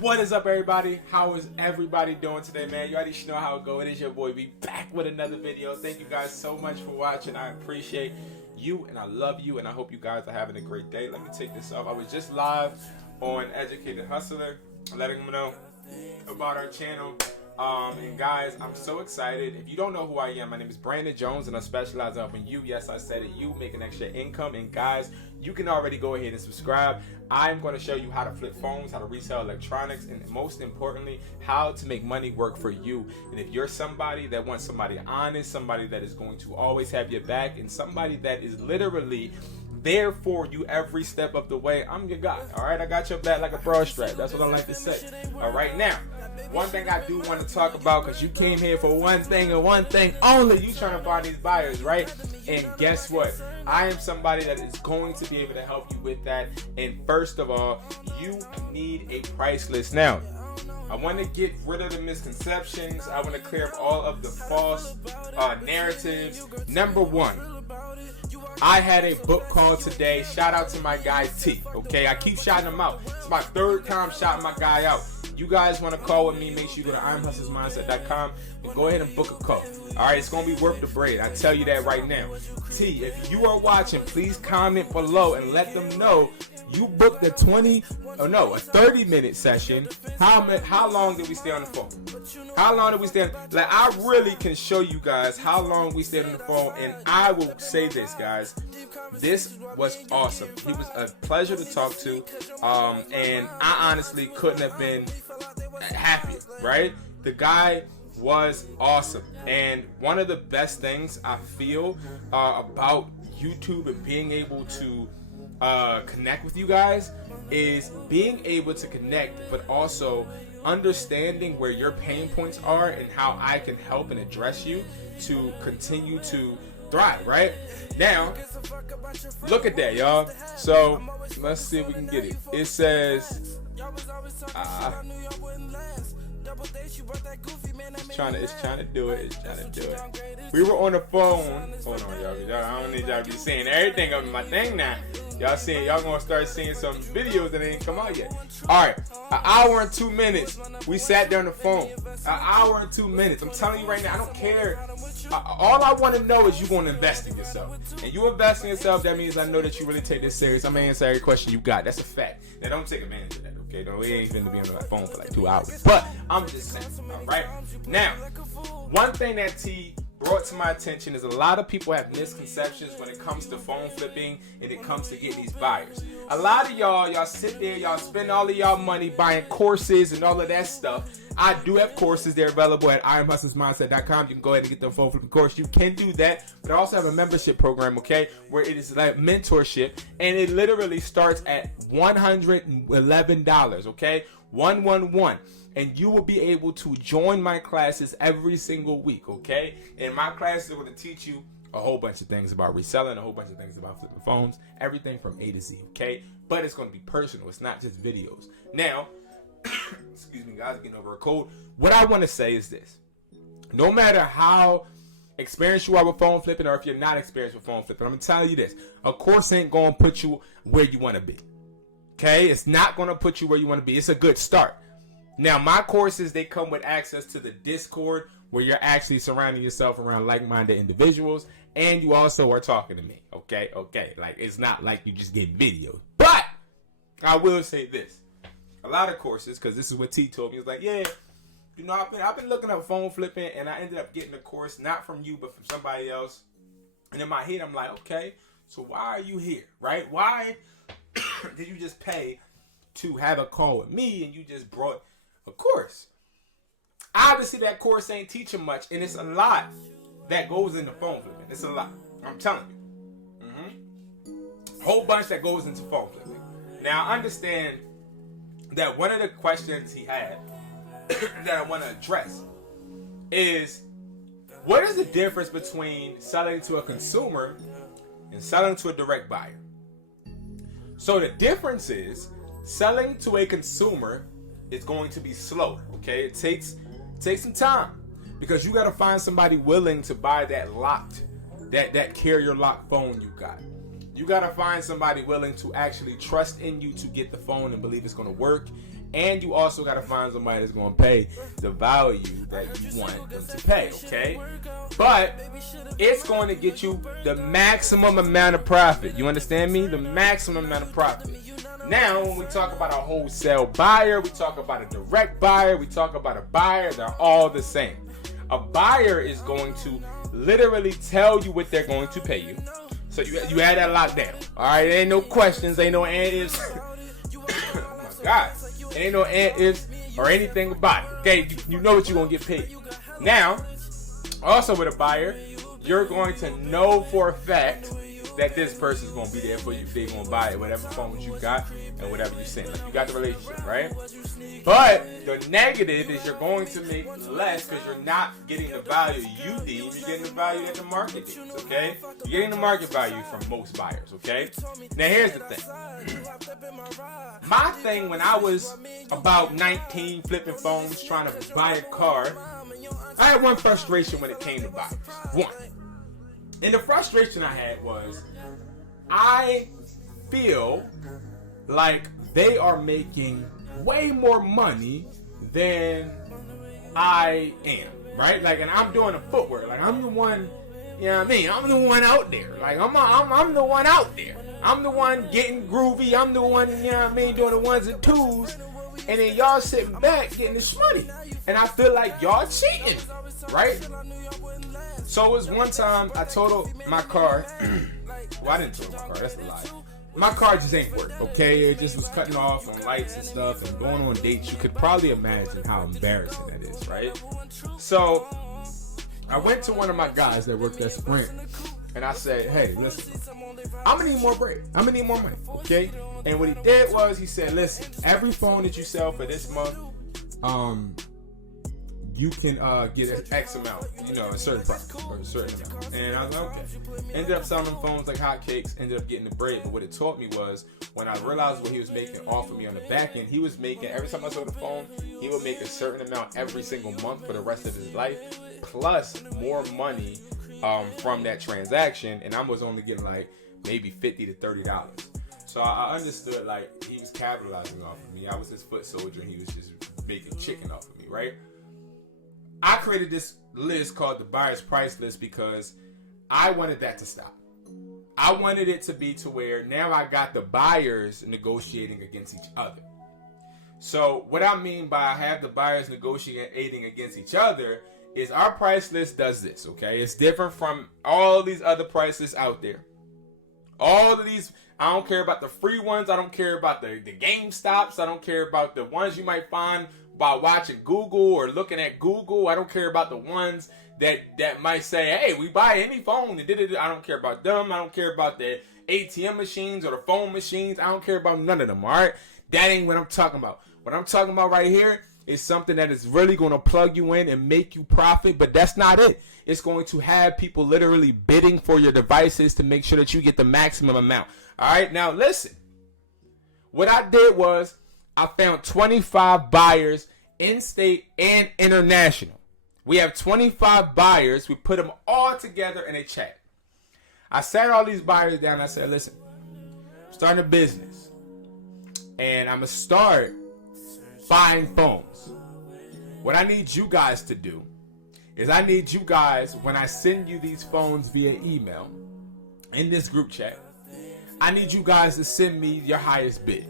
What is up, everybody? How is everybody doing today, man? You already know how it go. It is your boy B back with another video. Thank you guys so much for watching. I appreciate you and I love you, and I hope you guys are having a great day. Let me take this off. I was just live on Educated Hustler, letting them know about our channel. And guys, I'm so excited. If you don't know who I am, my name is Brandon Jones, and I specialize in helping you. Yes, I said it. You making extra income. And guys, you can already go ahead and subscribe. I'm going to show you how to flip phones, how to resell electronics, and most importantly, how to make money work for you. And if you're somebody that wants somebody honest, somebody that is going to always have your back, and somebody that is literally there for you every step of the way, I'm your guy. All right, I got your back like a bra strap. That's what I like to say. All right, now, one thing I do want to talk about, because you came here for one thing and one thing only. You trying to find these buyers, right? And guess what? I am somebody that is going to be able to help you with that. And first of all, you need a price list. Now, I want to get rid of the misconceptions. I want to clear up all of the false narratives. Number one, I had a book call today. Shout out to my guy T. Okay, I keep shouting him out. It's my third time shouting my guy out. You guys want to call with me, make sure you go to IamHustlersMindset.com and go ahead and book a call. All right, it's going to be worth the bread. I tell you that right now. T, if you are watching, please comment below and let them know you booked a 30-minute session. How long did we stay on the phone? How long did we stay? Like, I really can show you guys how long we stayed on the phone, and I will say this, guys. This was awesome. He was a pleasure to talk to, and I honestly couldn't have been happier, right? The guy was awesome, and one of the best things I feel about YouTube and being able to connect with you guys is being able to connect, but also understanding where your pain points are and how I can help and address you to continue to thrive. Right now, look at that, y'all. So let's see if we can get it. It says it's trying to do it. We were on the phone. Hold on, y'all. I don't need y'all to be seeing everything up in my thing now. Y'all gonna start seeing some videos that ain't come out yet. Alright, an hour and 2 minutes. We sat there on the phone. An hour and 2 minutes. I'm telling you right now, I don't care. All I want to know is you gonna invest in yourself. And you invest in yourself, that means I know that you really take this serious. I'm gonna answer every question you got. That's a fact. Now don't take advantage of that, okay? No, we ain't gonna be on the phone for like 2 hours. But I'm just saying, alright? Now, one thing that T brought to my attention is a lot of people have misconceptions when it comes to phone flipping and it comes to getting these buyers. A lot of y'all sit there, y'all spend all of y'all money buying courses and all of that stuff. I do have courses. They're available at IamHustlersMindset.com. You can go ahead and get the phone flipping course. You can do that, but I also have a membership program, okay, where it is like mentorship, and it literally starts at $111, okay, 111. And you will be able to join my classes every single week, okay? And my classes are going to teach you a whole bunch of things about reselling, a whole bunch of things about flipping phones, everything from A to Z, okay? But it's going to be personal. It's not just videos. Now, excuse me, guys, getting over a cold. What I want to say is this. No matter how experienced you are with phone flipping, or if you're not experienced with phone flipping, I'm going to tell you this. A course ain't going to put you where you want to be, okay? It's not going to put you where you want to be. It's a good start. Now, my courses, they come with access to the Discord, where you're actually surrounding yourself around like-minded individuals, and you also are talking to me, okay? Like, it's not like you just get videos. But I will say this. A lot of courses, because this is what T told me, he was like, yeah, you know, I've been looking up phone flipping, and I ended up getting a course, not from you, but from somebody else. And in my head, I'm like, okay, so why are you here, right? Why did you just pay to have a call with me, and you just brought a course? Obviously, that course ain't teaching much, and it's a lot that goes into phone flipping. It's a lot. I'm telling you. Whole bunch that goes into phone flipping. Now, I understand that one of the questions he had that I want to address is, what is the difference between selling to a consumer and selling to a direct buyer? So the difference is, selling to a consumer is going to be slower, okay? It takes some time, because you got to find somebody willing to buy that locked, that carrier locked phone you got. You got to find somebody willing to actually trust in you to get the phone and believe it's going to work and you also got to find somebody that's going to pay the value that you want them to pay, okay? But it's going to get you the maximum amount of profit. You understand me? The maximum amount of profit. Now, when we talk about a wholesale buyer, we talk about a direct buyer, we talk about a buyer, they're all the same. A buyer is going to literally tell you what they're going to pay you. So you had that locked down. All right, there ain't no questions, ain't no and ifs. Oh my God. There ain't no and ifs or anything about it. Okay, you know what you're going to get paid. Now, also with a buyer, you're going to know for a fact that this person's going to be there for you if they're going to buy it, whatever phones you got and whatever you send. Like, you got the relationship, right? But the negative is you're going to make less because you're not getting the value you deem. You're getting the value that the market deems, okay? You're getting the market value from most buyers, okay? Now, here's the thing. My thing when I was about 19 flipping phones trying to buy a car, I had one frustration when it came to buyers. One. And the frustration I had was I feel like they are making way more money than I am, right? Like, and I'm doing the footwork. Like, I'm the one, you know what I mean? I'm the one out there. Like, I'm the one out there. I'm the one getting groovy. I'm the one, you know what I mean, doing the ones and twos. And then y'all sitting back getting this money. And I feel like y'all cheating, right? So it was one time I totaled my car. Well, I didn't total my car. That's a lie. My car just ain't work, okay? It just was cutting off on lights and stuff and going on dates. You could probably imagine how embarrassing that is, right? So I went to one of my guys that worked at Sprint and I said, hey, listen, I'm gonna need more bread. I'm gonna need more money, okay? And what he did was he said, listen, every phone that you sell for this month, you can get an X amount, you know, a certain price or a certain amount. And I was like, okay. Ended up selling them phones like hotcakes, ended up getting the bread. But what it taught me was when I realized what he was making off of me on the back end, he was making, every time I sold the phone, he would make a certain amount every single month for the rest of his life, plus more money from that transaction. And I was only getting like maybe $50 to $30. So I understood like he was capitalizing off of me. I was his foot soldier and he was just making chicken off of me, right? I created this list called the buyer's price list because I wanted that to stop. I wanted it to be to where now I got the buyers negotiating against each other. So what I mean by I have the buyers negotiating against each other is our price list does this, okay? It's different from all these other prices out there. All of these, I don't care about the free ones. I don't care about the GameStops. I don't care about the ones you might find by watching Google or looking at Google. I don't care about the ones that might say, hey, we buy any phone. I don't care about them. I don't care about the ATM machines or the phone machines. I don't care about none of them, all right? That ain't what I'm talking about. What I'm talking about right here is something that is really going to plug you in and make you profit, but that's not it. It's going to have people literally bidding for your devices to make sure that you get the maximum amount. All right, now listen. What I did was I found 25 buyers in-state and international. We have 25 buyers. We put them all together in a chat. I sat all these buyers down and I said, listen, I'm starting a business and I'm going to start buying phones. What I need you guys to do is I need you guys, when I send you these phones via email in this group chat, I need you guys to send me your highest bid.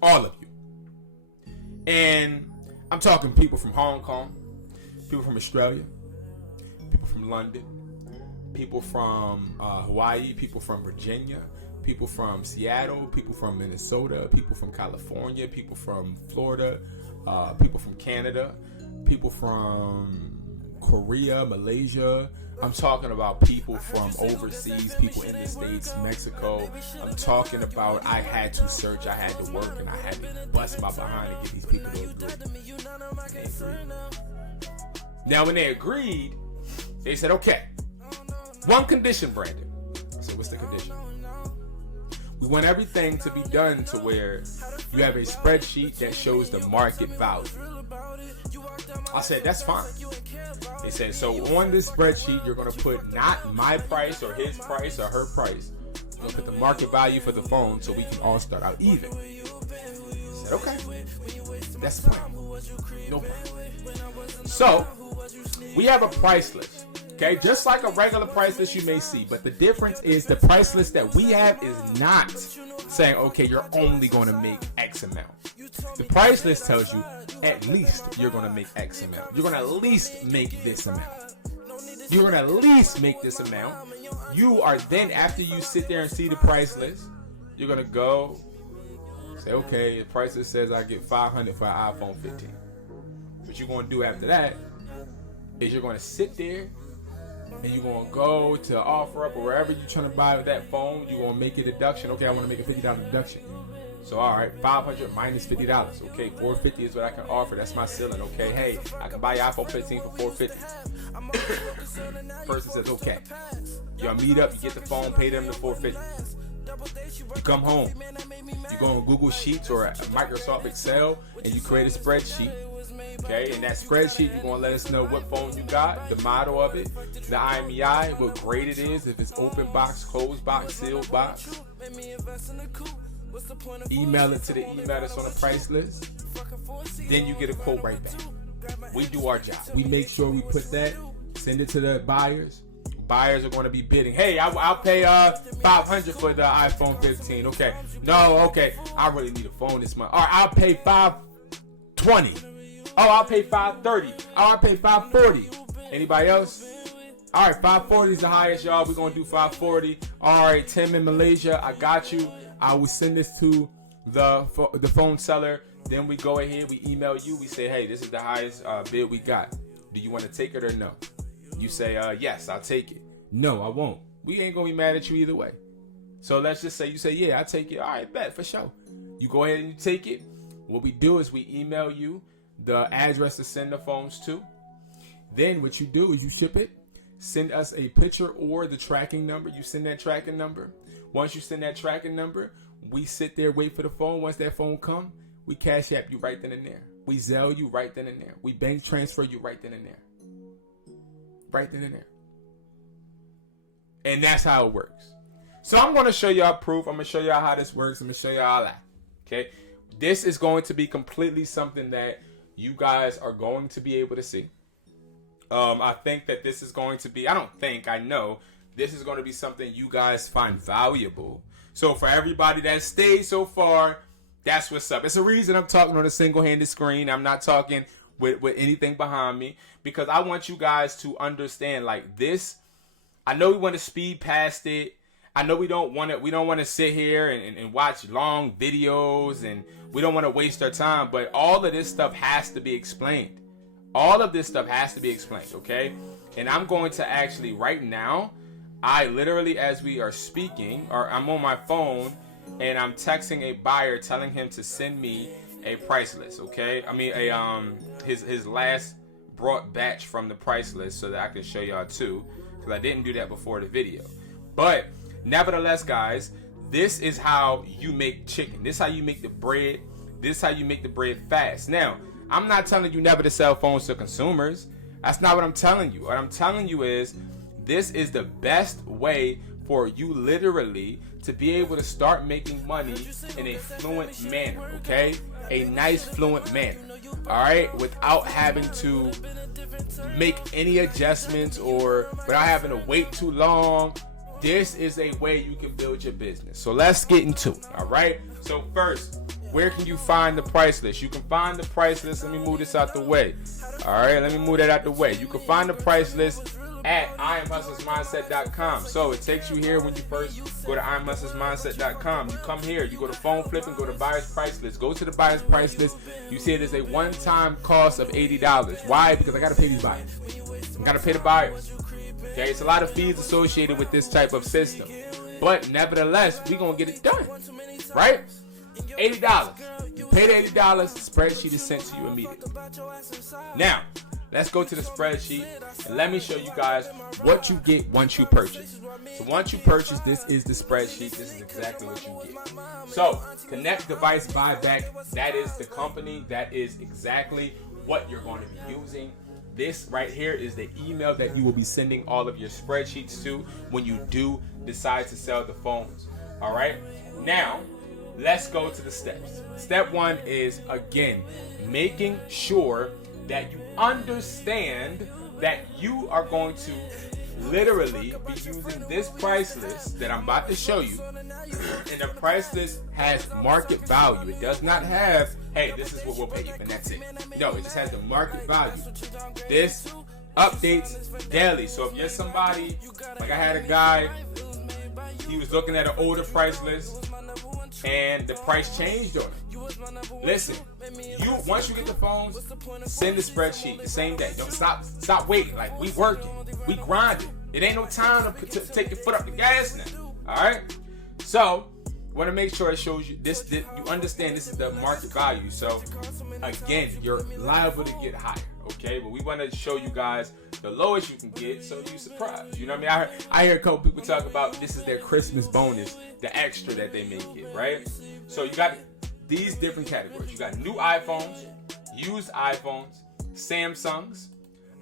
All of you. And I'm talking people from Hong Kong, people from Australia, people from London, people from Hawaii, people from Virginia, people from Seattle, people from Minnesota, people from California, people from Florida, people from Canada, people from Korea, Malaysia. I'm talking about people from overseas, people in the States, Mexico. I'm talking about I had to search, I had to work, and I had to bust my behind to get these people to agree. Now, when they agreed, they said, okay, one condition, Brandon. I said, what's the condition? We want everything to be done to where you have a spreadsheet that shows the market value. I said, that's fine. They said, so on this spreadsheet, you're going to put not my price or his price or her price. You're going to put the market value for the phone so we can all start out even. I said, okay, that's fine. No problem. So, we have a price list. Okay, just like a regular price list you may see, but the difference is the price list that we have is not saying, okay, you're only going to make X amount. The price list tells you at least you're going to make X amount. You're going to at least make this amount. You're going to at least make this amount. You are then, after you sit there and see the price list, you're going to go say, okay, the price list says I get $500 for an iPhone 15. What you're going to do after that is you're going to sit there and you're going to go to OfferUp or wherever you're trying to buy that phone. You're going to make a deduction. Okay, I want to make a $50 deduction. So, all right, $500 minus $50. Okay, $450 is what I can offer. That's my ceiling. Okay, hey, I can buy your iPhone 15 for $450. Person says, okay. Y'all meet up, you get the phone, pay them the $450. You come home. You go on Google Sheets or Microsoft Excel, and you create a spreadsheet. Okay, in that spreadsheet, you're going to let us know what phone you got, the model of it, the IMEI, what grade it is, if it's open box, closed box, sealed box. Email it to the email that's on the price list. Then you get a quote right back. We do our job. We make sure we put that, send it to the buyers. Buyers are going to be bidding. Hey, I'll pay $500 for the iPhone 15. Okay. No, okay. I really need a phone this month. All right, I'll pay $520. Oh, I'll pay $530. Oh, I'll pay $540. Anybody else? All right, $540 is the highest, y'all. We're going to do $540. All right, Tim in Malaysia, I got you. I will send this to the phone seller. Then we go ahead, we email you. We say, hey, this is the highest bid we got. Do you want to take it or no? You say, yes, I'll take it. No, I won't. We ain't going to be mad at you either way. So let's just say you say, yeah, I'll take it. All right, bet, for sure. You go ahead and you take it. What we do is we email you the address to send the phones to. Then what you do is you ship it. Send us a picture or the tracking number. You send that tracking number. Once you send that tracking number, we sit there, wait for the phone. Once that phone come, we cash app you right then and there. We Zelle you right then and there. We bank transfer you right then and there. Right then and there. And that's how it works. So I'm going to show y'all proof. I'm going to show y'all how this works. I'm going to show y'all that. Okay. This is going to be completely something that you guys are going to be able to see. I think that this is going to be, I know this is going to be something you guys find valuable. So for everybody that stayed so far, that's what's up. It's a reason I'm talking on a single-handed screen. I'm not talking with anything behind me, because I want you guys to understand, like, this. I know we want to speed past it. I know we don't want to sit here and watch long videos, and we don't want to waste our time, but all of this stuff has to be explained. All of this stuff has to be explained, okay? And I'm going to actually, right now, I literally, as we are speaking, or I'm on my phone, and I'm texting a buyer telling him to send me a price list, okay? I mean, his last brought batch from the price list so that I can show y'all too, because I didn't do that before the video. But nevertheless, guys, this is how you make chicken. This is how you make the bread. This is how you make the bread fast. Now, I'm not telling you never to sell phones to consumers. That's not what I'm telling you. What I'm telling you is this is the best way for you literally to be able to start making money in a fluent manner, okay? A nice fluent manner, all right? Without having to make any adjustments or without having to wait too long. This is a way you can build your business. So let's get into it, all right? So first, where can you find the price list? You can find the price list. Let me move this out the way. All right, let me move that out the way. You can find the price list at IamHustlersMindset.com. So it takes you here when you first go to IamHustlersMindset.com. You come here, you go to phone flip and go to buyer's price list. Go to the buyer's price list. You see it is a one-time cost of $80. Why? Because I got to pay these buyers. I got to pay the buyers. Okay, it's a lot of fees associated with this type of system. But nevertheless, we're going to get it done. Right? $80. You pay the $80, the spreadsheet is sent to you immediately. Now, let's go to the spreadsheet and let me show you guys what you get once you purchase. So once you purchase, this is the spreadsheet. This is exactly what you get. So Connect Device Buyback, that is the company. That is exactly what you're going to be using. This right here is the email that you will be sending all of your spreadsheets to when you do decide to sell the phones. All right. Now, let's go to the steps. Step 1 is, again, making sure that you understand that you are going to literally be using this price list that I'm about to show you. And the price list has market value. It does not have, hey, this is what we'll pay you, and that's it. No, it just has the market value. This updates daily. So if you're somebody, like I had a guy, he was looking at an older price list, and the price changed on it. Listen, once you get the phones, send the spreadsheet the same day. Don't stop waiting. Like, we working, we grinding. It ain't no time to take your foot up the gas now. All right. So, want to make sure it shows you this. You understand this is the market value. So, again, you're liable to get higher. Okay, but we want to show you guys the lowest you can get, so you're surprised. You know what I mean? I hear a couple people talk about this is their Christmas bonus, the extra that they may get, right? So you got these different categories. You got new iPhones, used iPhones, Samsungs,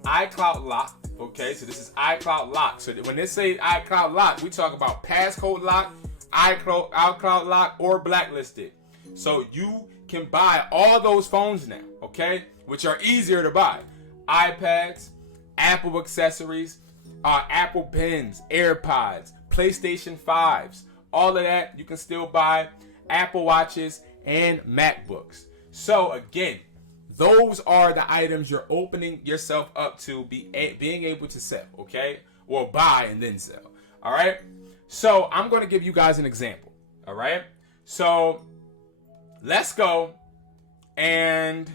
iCloud lock. Okay, so this is iCloud lock. So when they say iCloud lock, we talk about passcode lock, iCloud lock, or blacklisted. So you can buy all those phones now, okay? Which are easier to buy. iPads, Apple accessories, Apple Pens, AirPods, PlayStation 5s, all of that you can still buy, Apple Watches, and MacBooks. So again, those are the items you're opening yourself up to being able to sell, okay? Or buy and then sell, all right? So I'm going to give you guys an example, all right? So let's go and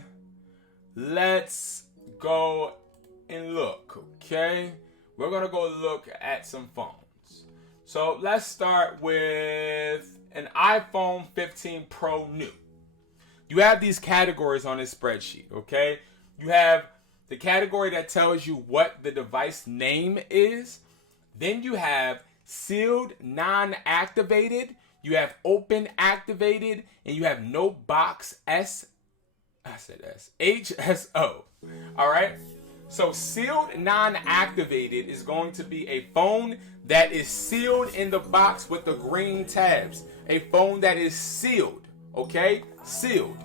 let's go and look, okay? We're going to go look at some phones. So let's start with an iPhone 15 Pro new. You have these categories on this spreadsheet, okay? You have the category that tells you what the device name is. Then you have sealed, non-activated. You have open activated, and you have no box HSO. All right. So sealed non-activated is going to be a phone that is sealed in the box with the green tabs. A phone that is sealed. Okay, sealed.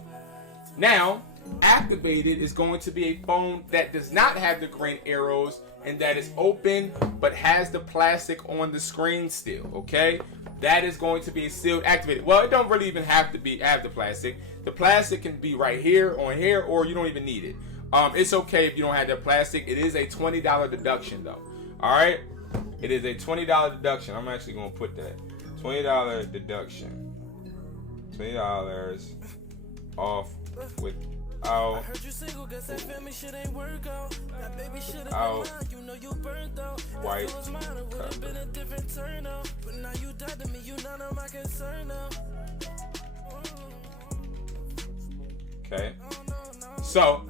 Now, activated is going to be a phone that does not have the green arrows and that is open but has the plastic on the screen still. Okay, that is going to be sealed activated. Well, it don't really even have to have the plastic. The plastic can be right here on here, or you don't even need it. It's okay if you don't have that plastic. It is a $20 deduction though. All right, it is a $20 deduction. I'm actually going to put that $20 deduction. $20 off without white cover. Okay, so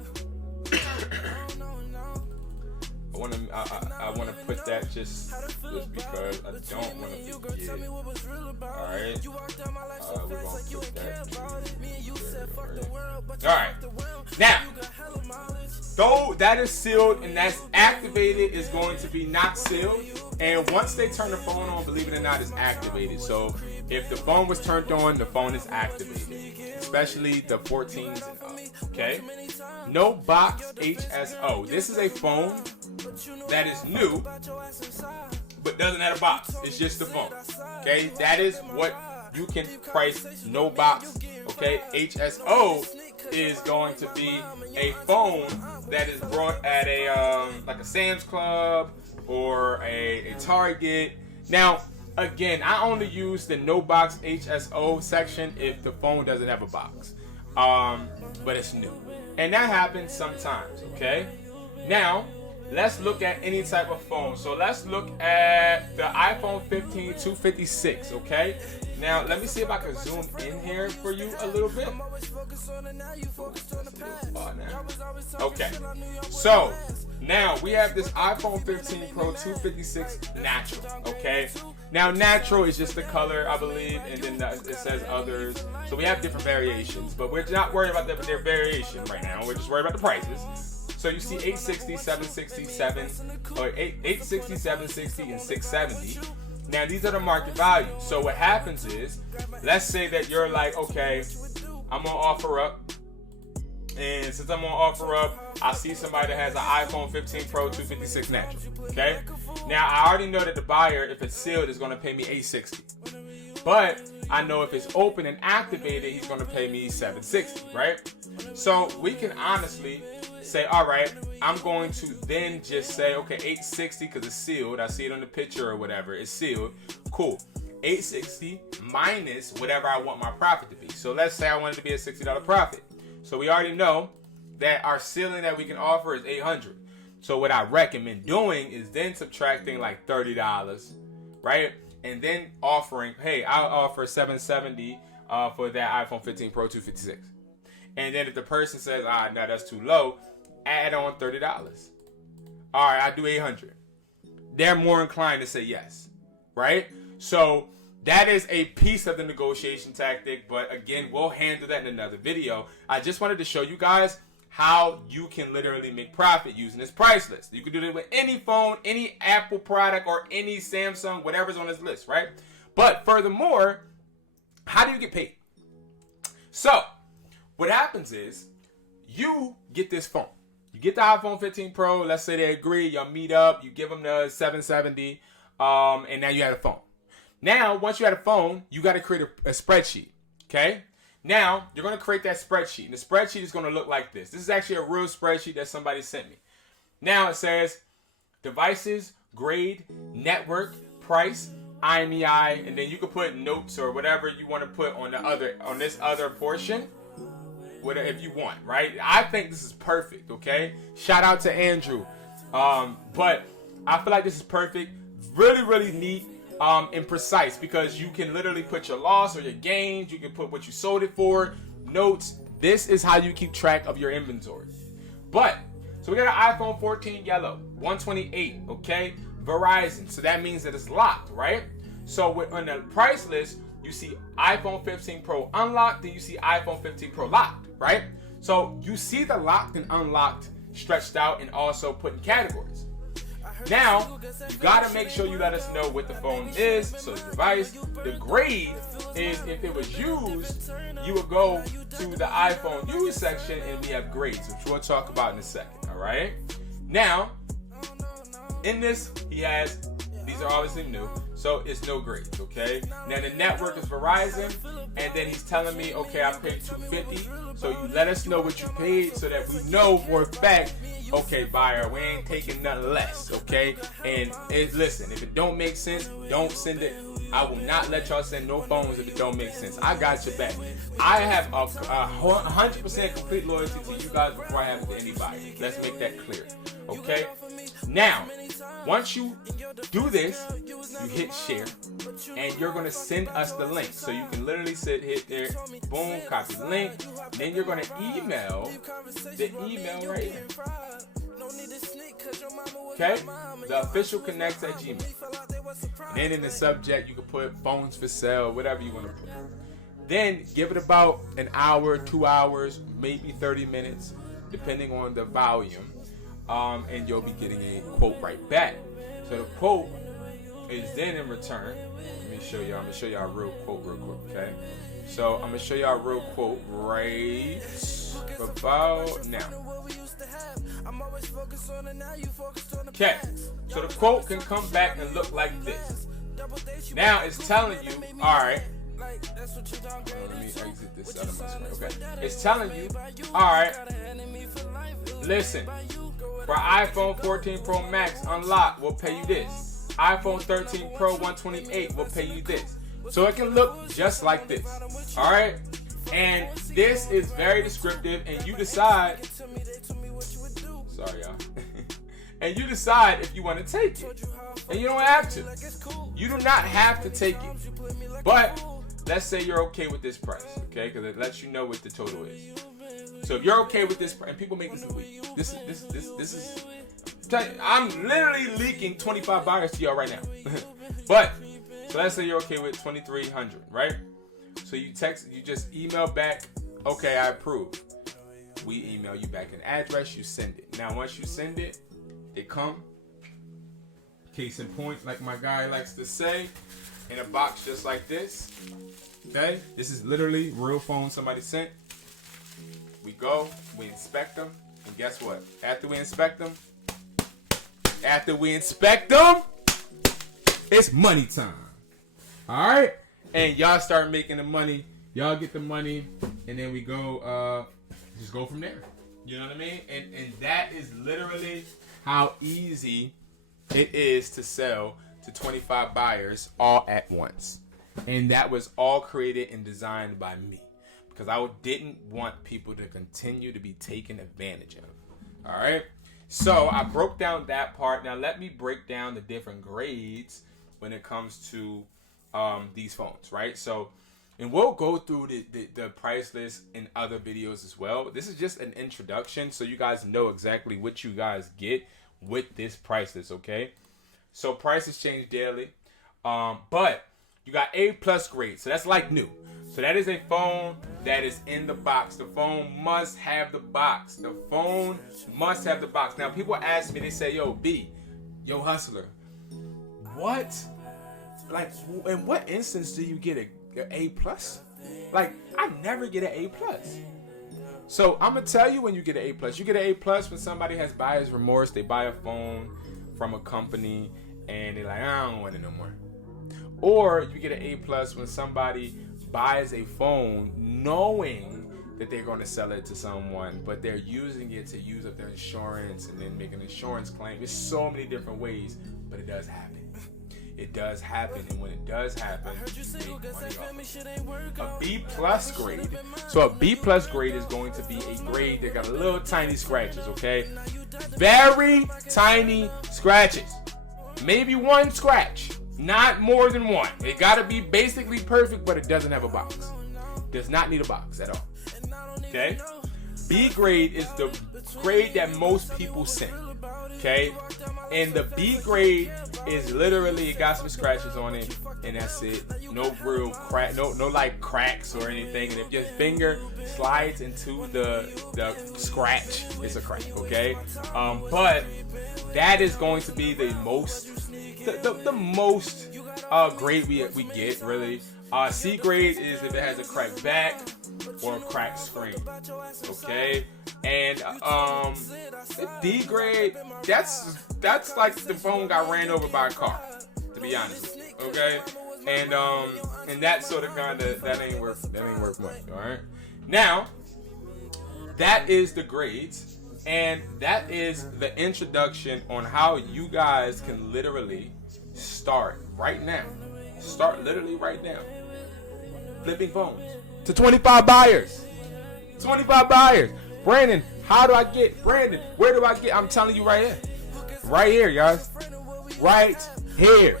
I want to put that just because I don't want to forget. All right, we're gonna put that. All right, now though that is sealed and that's activated is going to be not sealed. And once they turn the phone on, believe it or not, it's activated. So if the phone was turned on, the phone is activated, especially the 14s and up. Okay, no box HSO. This is a phone that is new but doesn't have a box. It's just the phone. Okay, that is what you can price no box. Okay, HSO is going to be a phone that is brought at a like a Sam's Club or a Target. Now, again, I only use the no box HSO section if the phone doesn't have a box, but it's new, and that happens sometimes. Okay, now let's look at any type of phone. So let's look at the iPhone 15 256. Okay, now let me see if I can zoom in here for you a little bit. Okay, so now we have this iPhone 15 Pro 256 natural. Okay, now natural is just the color, I believe, and then it says others. So we have different variations, but we're not worried about their variation right now. We're just worried about the prices. So you see 860, 767, or 860, 760, and 670. Now these are the market values. So what happens is, let's say that you're like, okay, I'm gonna offer up, and since I'm gonna offer up, I see somebody that has an iPhone 15 Pro 256 natural. Okay. Now I already know that the buyer, if it's sealed, is gonna pay me $860. But I know if it's open and activated, he's gonna pay me $760, right? So we can honestly say, all right, I'm going to then just say, okay, $860 because it's sealed. I see it on the picture or whatever. It's sealed. Cool. $860 minus whatever I want my profit to be. So let's say I want it to be a $60 profit. So we already know that our ceiling that we can offer is $800. So what I recommend doing is then subtracting like $30, right? And then offering, hey, I'll offer $770 for that iPhone 15 Pro 256. And then if the person says, no, that's too low, add on $30. All right, I do $800. They're more inclined to say yes, right? So that is a piece of the negotiation tactic. But again, we'll handle that in another video. I just wanted to show you guys how you can literally make profit using this price list. You can do it with any phone, any Apple product, or any Samsung, whatever's on this list, right? But furthermore, how do you get paid? So what happens is you get this phone. You get the iPhone 15 Pro. Let's say they agree. Y'all meet up. You give them the $770, and now you have a phone. Now, once you have a phone, you got to create a spreadsheet, okay? Now, you're going to create that spreadsheet, and the spreadsheet is going to look like this. This is actually a real spreadsheet that somebody sent me. Now, it says devices, grade, network, price, IMEI, and then you can put notes or whatever you want to put on this other portion, whatever if you want, right? I think this is perfect, okay? Shout out to Andrew. But I feel like this is perfect. Really, really neat. And precise, because you can literally put your loss or your gains. You can put what you sold it for, notes. This is how you keep track of your inventory. But so we got an iPhone 14 yellow, 128, okay? Verizon. So that means that it's locked, right? So on the price list, you see iPhone 15 Pro unlocked, then you see iPhone 15 Pro locked, right? So you see the locked and unlocked stretched out and also put in categories. Now, you gotta make sure you let us know what the phone is, so the device. The grade is, if it was used, you would go to the iPhone used section and we have grades, which we'll talk about in a second, all right? Now, in this, he has, these are obviously new, so it's no grades, okay? Now, the network is Verizon, and then he's telling me, okay, I paid $250, so you let us know what you paid so that we know for a fact, okay, buyer, we ain't taking nothing less, okay? And listen, if it don't make sense, don't send it. I will not let y'all send no phones if it don't make sense. I got your back. I have a 100% complete loyalty to you guys before I have it to anybody. Let's make that clear, okay? Now, once you do this, you hit share, and you're gonna send us the link. So you can literally hit there, boom, copy the link. Then you're gonna email the email right here. Okay, the official connects at Gmail. And then in the subject, you can put phones for sale, whatever you want to put. Then give it about an hour, 2 hours, maybe 30 minutes, depending on the volume. And you'll be getting a quote right back. So the quote is then in return. Let me show y'all. I'm gonna show y'all a real quote real quick, okay? So I'm gonna show y'all a real quote right about now. Okay, so the quote can come back and look like this. Now it's telling you, all right. Let me exit this out of my screen. Okay, it's telling you, all right. Listen, for iPhone 14 Pro Max unlocked, we'll pay you this. iPhone 13 Pro 128 will pay you this. So it can look just like this. All right, and this is very descriptive, and you decide. Sorry, y'all. And you decide if you want to take it. And you don't have to. You do not have to take it. But let's say you're okay with this price, okay? Because it lets you know what the total is. So if you're okay with this price, and people make this a week. This is. I'm literally leaking 25 buyers to y'all right now. But so let's say you're okay with 2,300, right? So you just email back, okay, I approve. We email you back an address, you send it. Now once you send it, it come. Case in point, like my guy likes to say, in a box just like this. Okay, this is literally real phone somebody sent. We go, we inspect them, and guess what? After we inspect them, it's money time. All right, and y'all start making the money. Y'all get the money, and then we go, just go from there. You know what I mean? And that is literally how easy it is to sell to 25 buyers all at once. And that was all created and designed by me, because I didn't want people to continue to be taken advantage of. All right. So I broke down that part. Now let me break down the different grades when it comes to these phones, right? So, and we'll go through the price list in other videos as well. This is just an introduction so you guys know exactly what you guys get with this price list, okay? So prices change daily, but you got A+ grade, so that's like new. So that is a phone that is in the box. The phone must have the box. The phone must have the box. Now people ask me, they say, yo, B, yo, Hustler, what? Like, in what instance do you get an A+? Like, I never get an A+. So I'm gonna tell you when you get an A+. You get an A+ when somebody has buyer's remorse. They buy a phone from a company and they're like, I don't want it no more. Or you get an A+ when somebody buys a phone knowing that they're going to sell it to someone, but they're using it to use up their insurance and then make an insurance claim. There's so many different ways, but it does happen. It does happen, and when it does happen, you make money off. A B+ grade. So a B+ grade is going to be a grade that got a little tiny scratches, okay? Very tiny scratches. Maybe one scratch, not more than one. It got to be basically perfect, but it doesn't have a box. Does not need a box at all. Okay? B grade is the grade that most people send. Okay? And the B grade is literally, it got some scratches on it, and that's it. No real crack, no like cracks or anything. And if your finger slides into the scratch, it's a crack, okay? But that is going to be the most grade we get, really. C grade is if it has a cracked back or a cracked screen, okay? And D grade, that's like the phone got ran over by a car, to be honest with you, okay? And that sort of that ain't worth much, all right? Now, that is the grades, and that is the introduction on how you guys can literally start right now. Start literally right now. Flipping phones to 25 buyers. 25 buyers. Brandon, where do I get? I'm telling you right here. Right here, guys. Right here.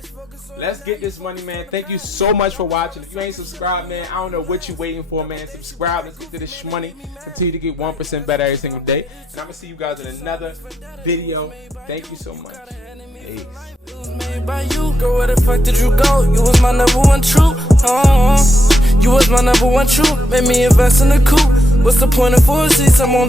Let's get this money, man. Thank you so much for watching. If you ain't subscribed, man, I don't know what you waiting for, man. Subscribe. Let's get to this money. Continue to get 1% better every single day. And I'm going to see you guys in another video. Thank you so much. Peace. By you, girl, where the fuck did you go? You was my number one true. You was my number one true. Made me invest in the coupe. What's the point of 4 seats? I'm only